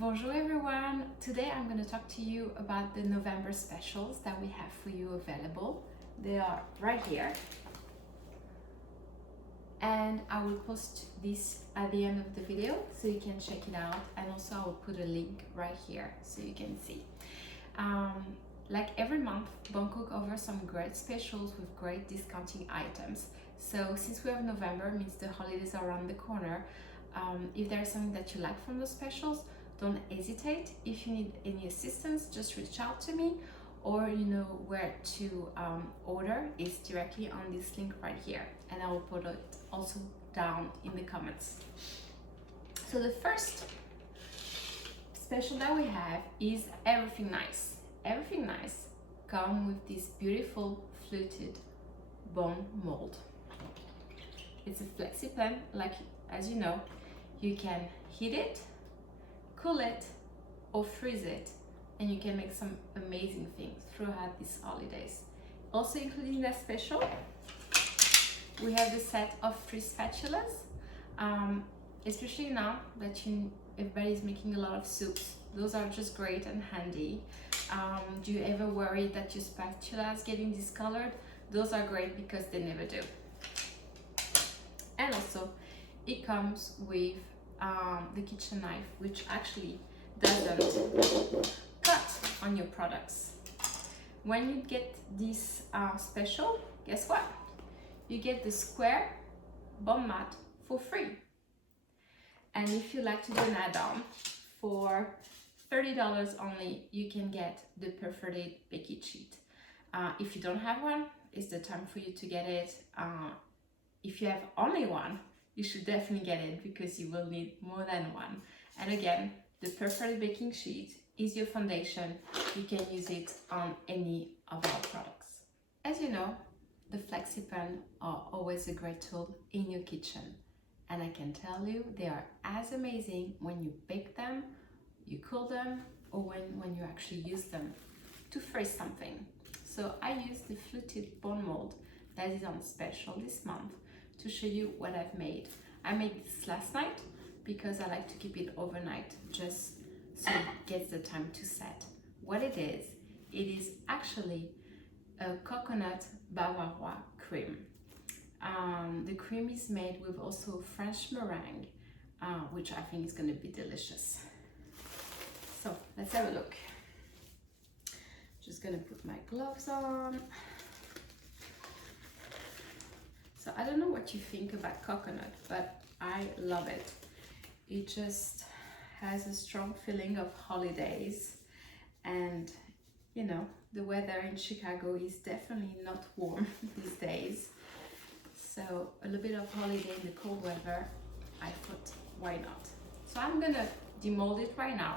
Bonjour everyone! Today I'm going to talk to you about the November specials that we have for you available. They are right here. And I will post this at the end of the video so you can check it out, and also I will put a link right here so you can see. Like every month, Bangkok offers some great specials with great discounting items. So since we have November, means the holidays are around the corner, if there's something that you like from the specials, don't hesitate. If you need any assistance, just reach out to me, or you know where to order is directly on this link right here, and I will put it also down in the comments. So the first special that we have is Everything Nice. Everything Nice comes with this beautiful fluted bone mold. It's a flexi pen, like as you know, you can heat it, cool it, or freeze it, and you can make some amazing things throughout these holidays. Also included in that special, we have the set of 3 spatulas, especially now that everybody's making a lot of soups. Those are just great and handy. Do you ever worry that your spatula is getting discolored? Those are great because they never do. And also, it comes with the kitchen knife, which actually doesn't cut on your products. When you get this special, guess what? You get the square bone mat for free. And if you like to do an add-on, for $30 only, you can get the perforated baking sheet. If you don't have one, it's the time for you to get it. If you have only one, you should definitely get it because you will need more than one. And again, the perforated baking sheet is your foundation. You can use it on any of our products. As you know, the flexi pen are always a great tool in your kitchen. And I can tell you, they are as amazing when you bake them, you cool them, or when you actually use them to freeze something. So I use the fluted bone mold that is on special this month to show you what I've made. I made this last night because I like to keep it overnight just so it gets the time to set. What it is actually a coconut bavarois cream. The cream is made with also French meringue, which I think is going to be delicious. So let's have a look. Just gonna put my gloves on. So I don't know what you think about coconut, but I love it. It just has a strong feeling of holidays, and you know, the weather in Chicago is definitely not warm these days. So a little bit of holiday in the cold weather, I thought, why not? So I'm gonna demold it right now,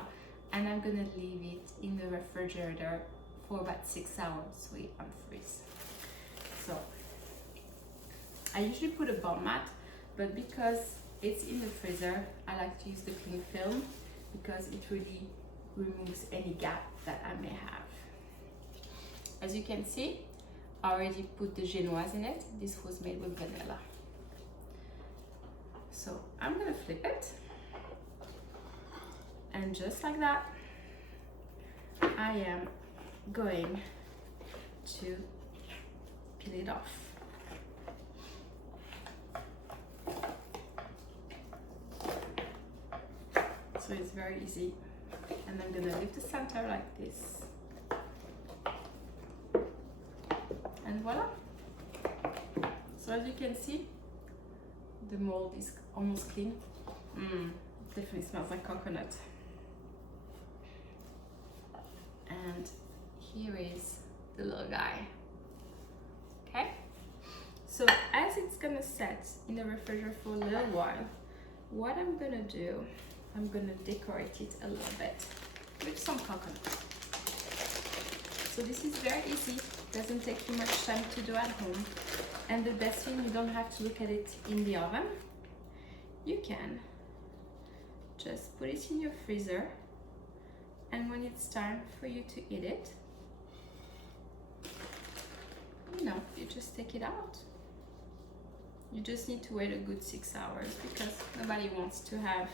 and I'm gonna leave it in the refrigerator for about 6 hours so it unfreeze. So I usually put a bone mat, but because it's in the freezer, I like to use the cling film because it really removes any gap that I may have. As you can see, I already put the genoise in it. This was made with vanilla. So I'm gonna flip it, and just like that, I am going to peel it off. So it's very easy, and I'm gonna leave the center like this, and voila. So as you can see, the mold is almost clean. Definitely smells like coconut. And here is the little guy. Okay, so as it's gonna set in the refrigerator for a little while, what I'm gonna do, I'm gonna decorate it a little bit with some coconut. So this is very easy, doesn't take you much time to do at home, and the best thing, you don't have to look at it in the oven. You can just put it in your freezer, and when it's time for you to eat it, you know, you just take it out. You just need to wait a good 6 hours because nobody wants to have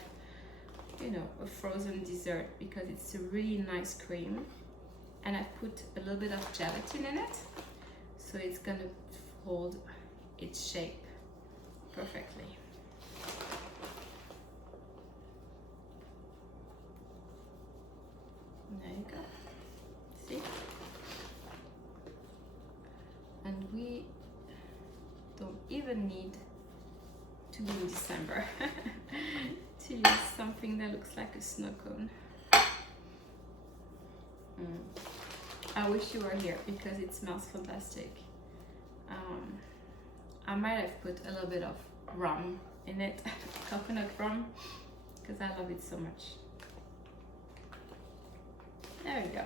you know, a frozen dessert because it's a really nice cream. And I put a little bit of gelatin in it, so it's gonna hold its shape perfectly. There you go. See? And we don't even need to be in December to use something that looks like a snow cone. I wish you were here because it smells fantastic. I might have put a little bit of rum in it, coconut rum, because I love it so much. There we go.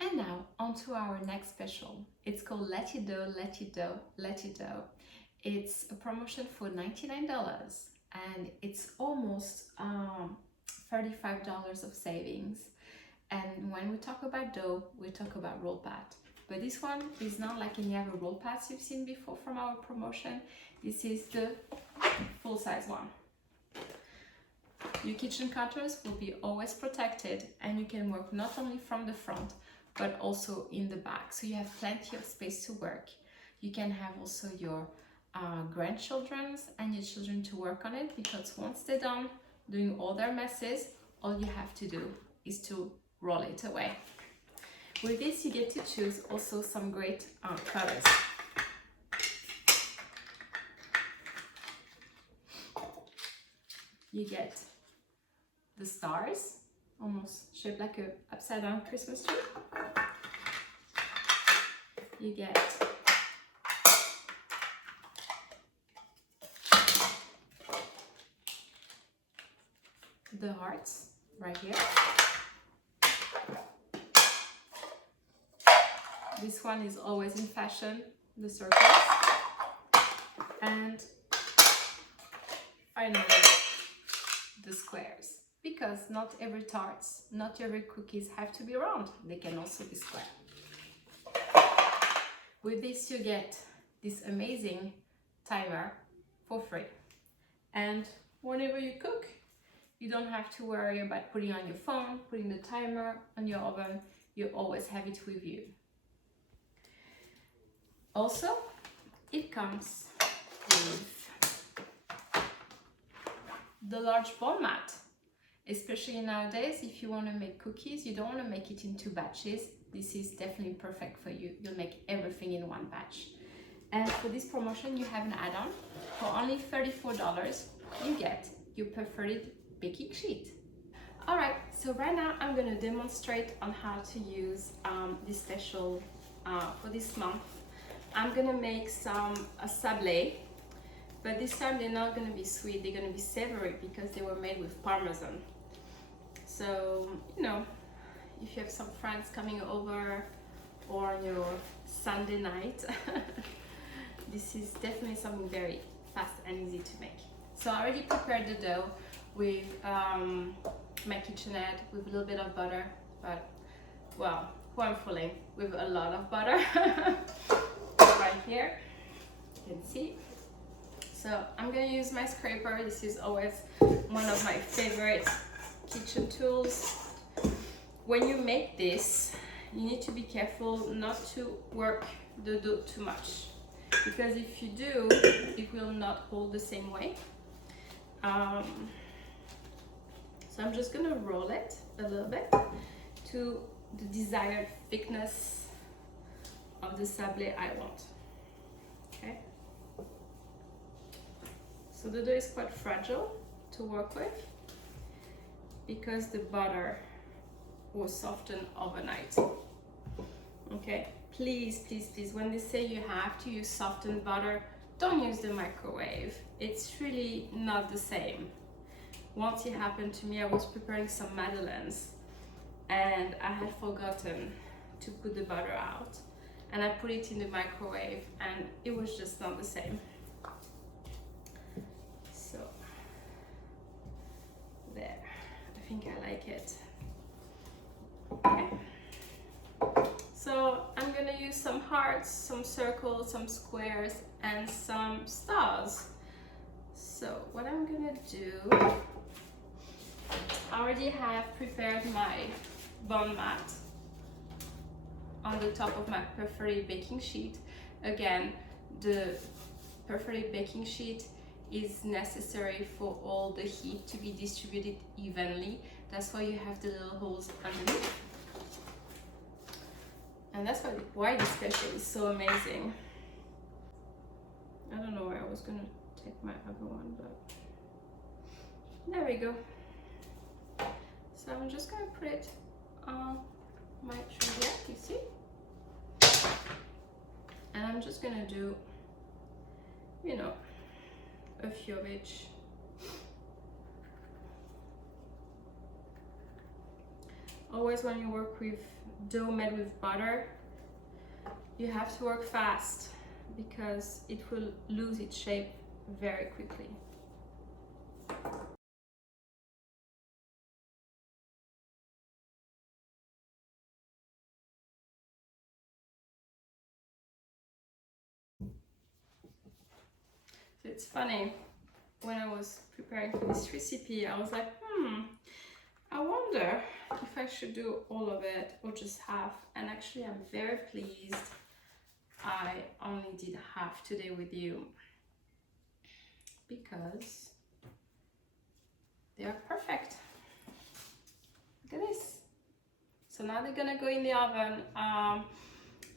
And now on to our next special. It's called Letido, Letido, Letido. It's a promotion for $99 and it's almost $35 of savings. And when we talk about dough, we talk about roll pat. But this one is not like any other roll pats you've seen before from our promotion. This is the full-size one. Your kitchen counters will be always protected and you can work not only from the front, but also in the back. So you have plenty of space to work. You can have also your grandchildren's and your children to work on it, because once they're done doing all their messes, all you have to do is to roll it away. With this, you get to choose also some great colors. You get the stars, almost shaped like a upside down Christmas tree. You get the hearts right here. This one is always in fashion, the circles. And finally, the squares. Because not every tarts, not every cookies have to be round. They can also be square. With this, you get this amazing timer for free. And whenever you cook, you don't have to worry about putting on your phone, putting the timer on your oven. You always have it with you. Also, it comes with the large bowl mat. Especially nowadays, if you want to make cookies, you don't want to make it in 2 batches. This is definitely perfect for you. You'll make everything in 1 batch. And for this promotion, you have an add-on. For only $34, you get your preferred baking sheet. All right, so right now I'm going to demonstrate on how to use this special for this month. I'm going to make some sablé, but this time they're not going to be sweet, they're going to be savory because they were made with Parmesan. So, you know, if you have some friends coming over or on your Sunday night, this is definitely something very fast and easy to make. So I already prepared the dough with my KitchenAid with a little bit of butter, but well, who I'm fooling with a lot of butter. Right here, you can see. So I'm gonna use my scraper. This is always one of my favorite kitchen tools. When you make this, you need to be careful not to work the dough too much, because if you do, it will not hold the same way. So I'm just gonna roll it a little bit to the desired thickness of the sablé I want. Okay. So the dough is quite fragile to work with because the butter was softened overnight. Okay. Please, please, please, when they say you have to use softened butter, don't use the microwave. It's really not the same. Once it happened to me, I was preparing some madeleines and I had forgotten to put the butter out, and I put it in the microwave and it was just not the same. So there, I think I like it. Okay. So I'm gonna gonna use some hearts, some circles, some squares, and some stars. So what I'm gonna do, I already have prepared my bond mat on the top of my perforated baking sheet. Again, the perforated baking sheet is necessary for all the heat to be distributed evenly. That's why you have the little holes underneath. And that's why this special is so amazing. I don't know where I was gonna take my other one, but there we go. So I'm just gonna put it on my tray here, you see? And I'm just gonna do, you know, a few of each. Always when you work with dough made with butter, you have to work fast because it will lose its shape very quickly. So it's funny, when I was preparing for this recipe, I was like, I wonder if I should do all of it or just half. And actually I'm very pleased I only did half today with you because they are perfect. Look at this. So now they're gonna go in the oven,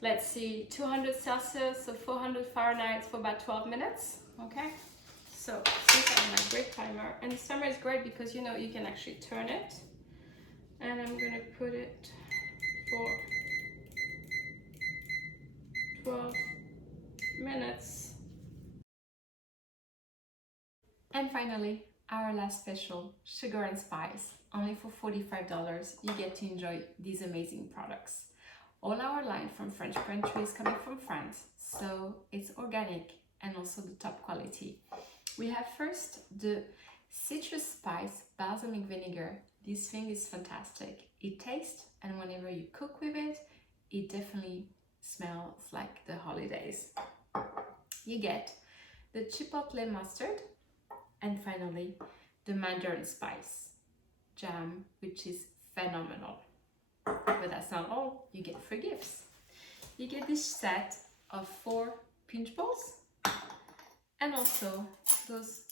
let's see, 200 Celsius, so 400 Fahrenheit for about 12 minutes, okay? So since I have my great timer, and this timer is great because you know you can actually turn it, and I'm gonna put it for 12 minutes. And finally, our last special, sugar and spice. Only for $45, you get to enjoy these amazing products. All our line from French Pantry is coming from France, so it's organic and also the top quality. We have first the citrus spice balsamic vinegar. This thing is fantastic. It tastes, and whenever you cook with it, it definitely smells like the holidays. You get the chipotle mustard, and finally the mandarin spice jam, which is phenomenal. But that's not all, you get free gifts. You get this set of 4 pinch bowls and also those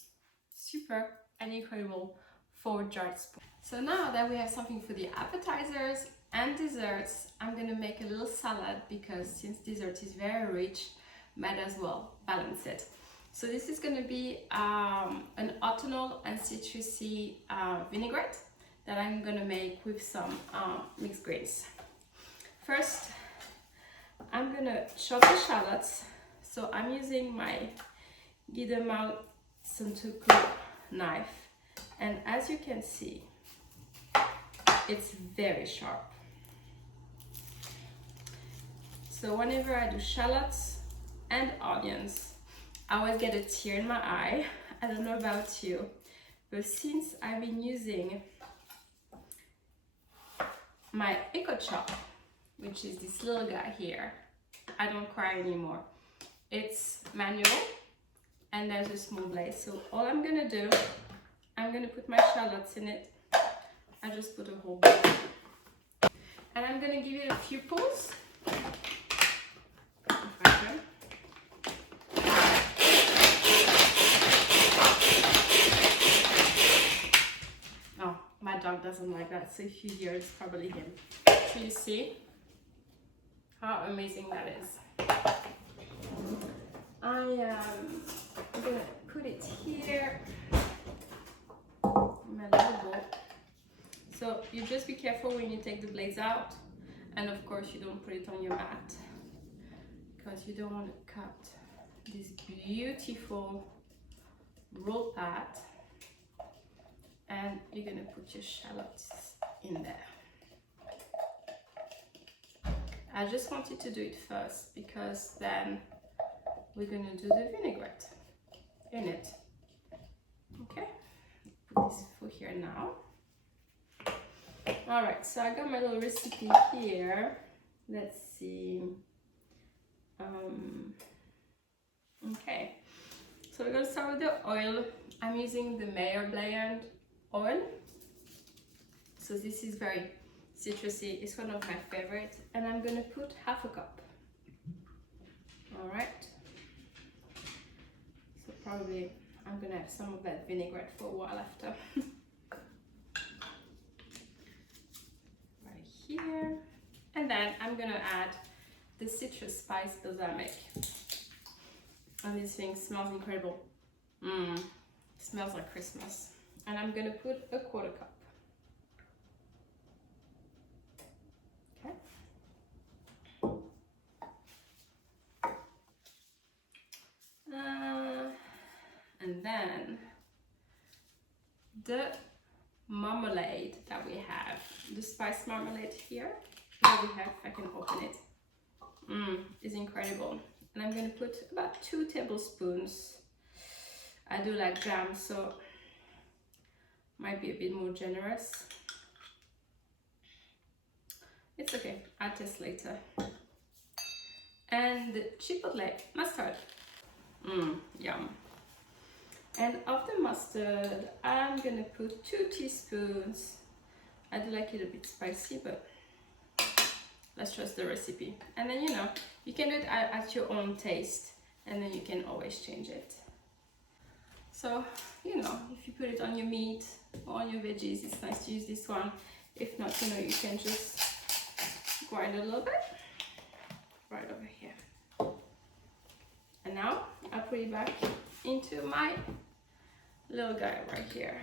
super and incredible 4 jarred spoons. So now that we have something for the appetizers and desserts, I'm gonna make a little salad because since dessert is very rich, might as well balance it. So this is gonna be an autumnal and citrusy vinaigrette that I'm gonna make with some mixed greens. First, I'm gonna chop the shallots. So I'm using my Guillemot Santoku knife, and as you can see, it's very sharp. So whenever I do shallots and onions, I always get a tear in my eye. I don't know about you, but since I've been using my Eco Chop, which is this little guy here, I don't cry anymore. It's manual and there's a small blade. So all I'm gonna do, I'm gonna put my shallots in it. I just put a whole bowl. And I'm gonna give it a few pulls. If I can. Oh, my dog doesn't like that, so if you hear it's probably him. So you see how amazing that is. I'm gonna put it here in my little bowl. So you just be careful when you take the blades out, and of course you don't put it on your mat because you don't want to cut this beautiful roll pat. And you're gonna put your shallots in there. I just wanted to do it first because then we're gonna do the vinaigrette in it. Okay, put this for here now. All right, so I got my little recipe here. Let's see. Okay, so we're gonna start with the oil. I'm using the Mayer blend oil. So this is very citrusy. It's one of my favorites, and I'm gonna put half a cup. All right. So probably I'm gonna have some of that vinaigrette for a while after. Right here. And then I'm gonna add the citrus spice balsamic. And this thing smells incredible. Smells like Christmas. And I'm gonna put a quarter cup. Okay. And then the marmalade that we have, the spice marmalade here that we have, if I can open it, is incredible. And I'm going to put about 2 tablespoons. I do like jam, so might be a bit more generous. It's okay, I'll test later. And the chipotle mustard. Yum. And of the mustard, I'm gonna put 2 teaspoons. I do like it a bit spicy, but let's trust the recipe. And then, you know, you can do it at your own taste, and then you can always change it. So, you know, if you put it on your meat or on your veggies, it's nice to use this one. If not, you know, you can just grind a little bit right over here. And now I'll put it back into my little guy right here,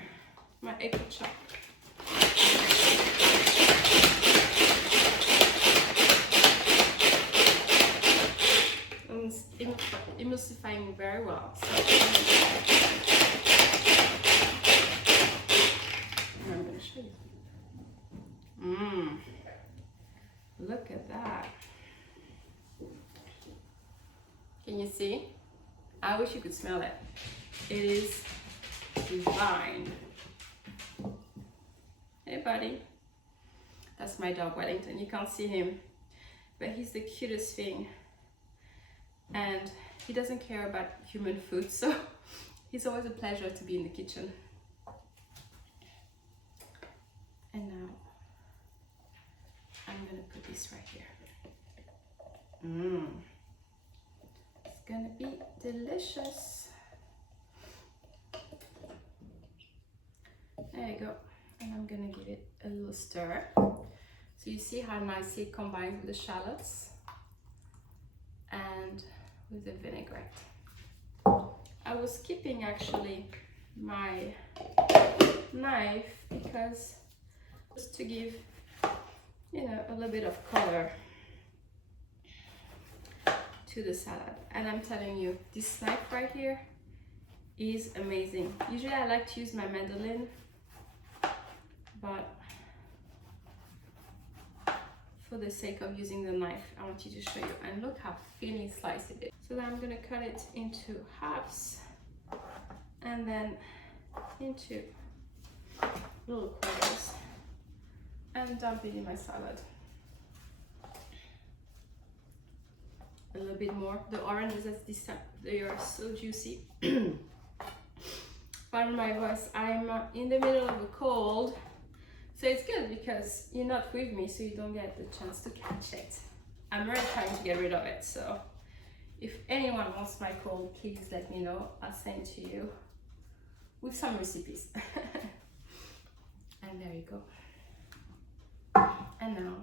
my apricot chop. And it's emulsifying very well. So I'm going to show you. Look at that. Can you see? I wish you could smell it. It is divine. Hey buddy. That's my dog Wellington. You can't see him, but he's the cutest thing. And he doesn't care about human food, so it's always a pleasure to be in the kitchen. And now I'm gonna put this right here. It's gonna be delicious. There you go. And I'm gonna give it a little stir. So you see how nicely it combines with the shallots and with the vinaigrette. I was skipping actually my knife because just to give, you know, a little bit of color to the salad. And I'm telling you, this knife right here is amazing. Usually I like to use my mandolin, but for the sake of using the knife, I want you to show you. And look how thinly sliced it is. So then I'm gonna cut it into halves and then into little quarters and dump it in my salad. A little bit more. The oranges at this time, they are so juicy. Pardon my voice, I'm in the middle of a cold, so it's good because you're not with me, so you don't get the chance to catch it. I'm really trying to get rid of it, so if anyone wants my cold, please let me know. I'll send it to you with some recipes. And there you go. And now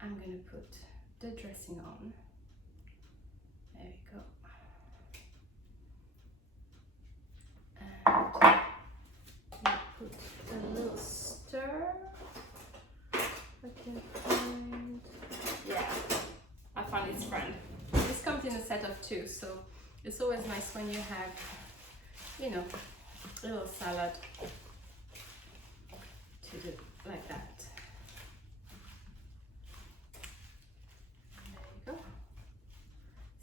I'm gonna put the dressing on. There we go. And put a little stir. I can find, yeah, I found its friend. This comes in a set of 2, so it's always nice when you have, you know, a little salad to do like that. There you go.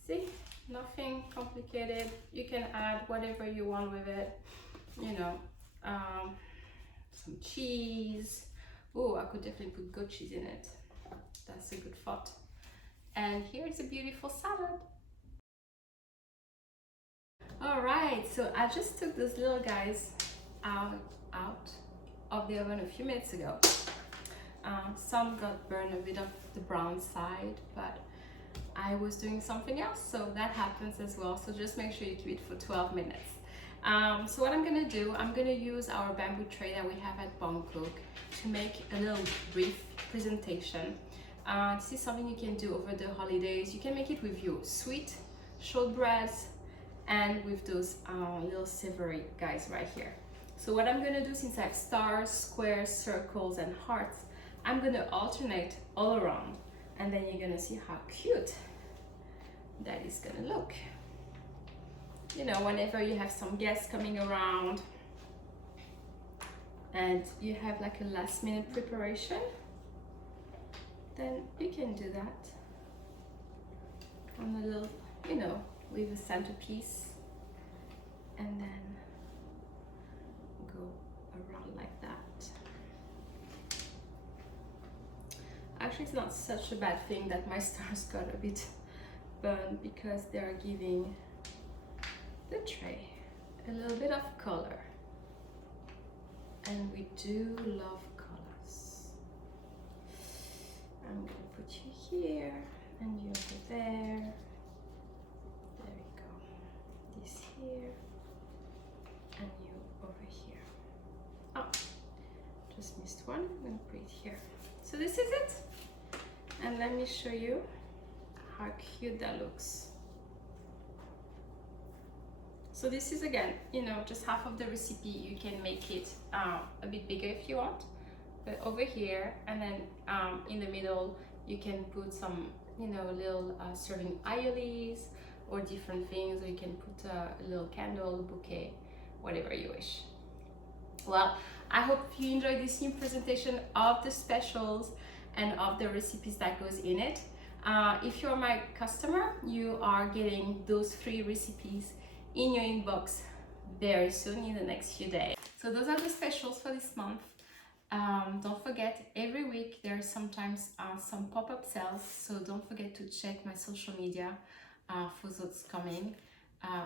See, nothing complicated. You can add whatever you want with it, you know, some cheese. Oh, I could definitely put goat cheese in it. That's a good thought. And here's a beautiful salad. All right, so I just took those little guys out of the oven a few minutes ago. Some got burned a bit of the brown side, but I was doing something else, so that happens as well. So just make sure you keep it for 12 minutes. So what I'm gonna do, I'm gonna use our bamboo tray that we have at Bangkok to make a little brief presentation. This is something you can do over the holidays. You can make it with your sweet shortbreads and with those little savory guys right here. So what I'm gonna do, since I have stars, squares, circles, and hearts, I'm gonna alternate all around, and then you're gonna see how cute that is gonna look. You know, whenever you have some guests coming around and you have like a last minute preparation, then you can do that on a little, you know, with a centerpiece, and then go around like that. Actually, it's not such a bad thing that my stars got a bit burned, because they are giving the tray a little bit of color, and we do love colors. I'm gonna put you here and you over there. There we go. This here and you over here. Oh, just missed one. I'm gonna put it here. So this is it, and let me show you how cute that looks. So this is, again, you know, just half of the recipe. You can make it a bit bigger if you want, but over here, and then in the middle you can put some, you know, little serving ayolis or different things, or you can put a little candle, bouquet, whatever you wish. Well, I hope you enjoyed this new presentation of the specials and of the recipes that goes in it. If you're my customer, you are getting those 3 recipes in your inbox very soon, in the next few days. So those are the specials for this month. Don't forget, every week there are sometimes some pop-up sales, so don't forget to check my social media for those coming.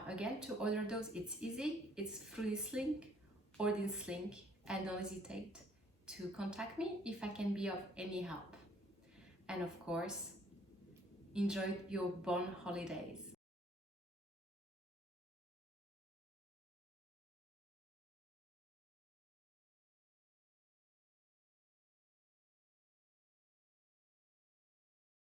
Again, to order those, it's easy. It's through this link or this link, and don't hesitate to contact me if I can be of any help. And of course, enjoy your bon holidays.